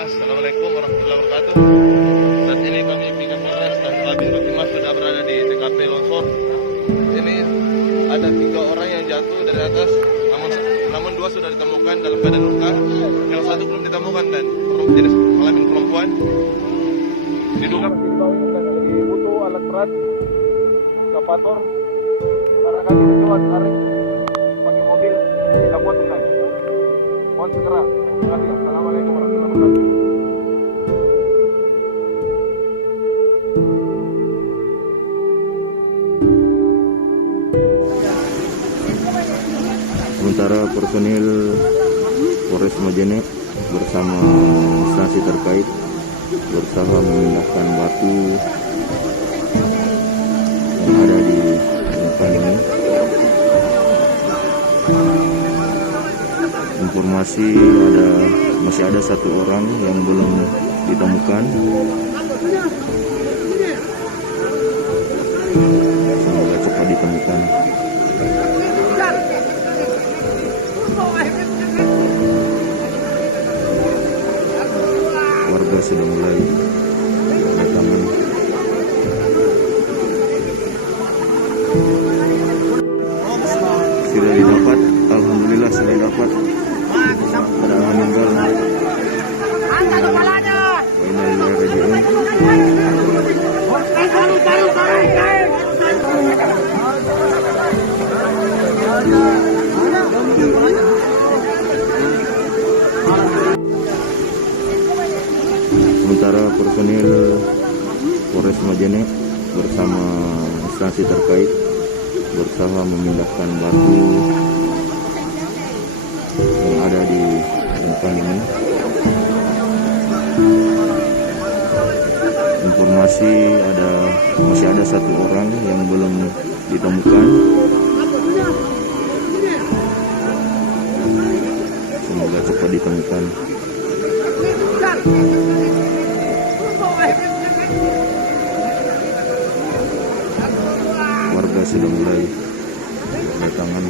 Assalamualaikum warahmatullahi wabarakatuh. Saat ini kami PNS dan Kabin Humas sudah berada di TKP Longsor. Ini ada 3 orang yang jatuh dari atas, namun 2 sudah ditemukan dalam keadaan luka. Yang 1 belum ditemukan dan jenis kelamin perempuan. Diduga masih di bawah ini dan dibutuh alat berat, eskapator. Karena kami mencoba tarik pakai mobil, tidak kuat tunai. Mohon segera. Terima kasih. Assalamualaikum warahmatullahi wabarakatuh. Sementara personil Kapolres Majene bersama instansi terkait berusaha memindahkan batu yang ada di lingkungan ini. Informasi masih ada 1 orang yang belum ditemukan. Semoga cepat ditemukan. Warga sudah mulai berdatangan. Sudah didapat, alhamdulillah sudah dapat. Ada meninggal. Angkat kepalanya. Sementara personil Kapolres Majene bersama instansi terkait berusaha memindahkan batu yang ada di lingkungan ini. Informasi masih ada 1 orang yang belum ditemukan. Semoga cepat ditemukan. Warga sudah mulai berdatangan.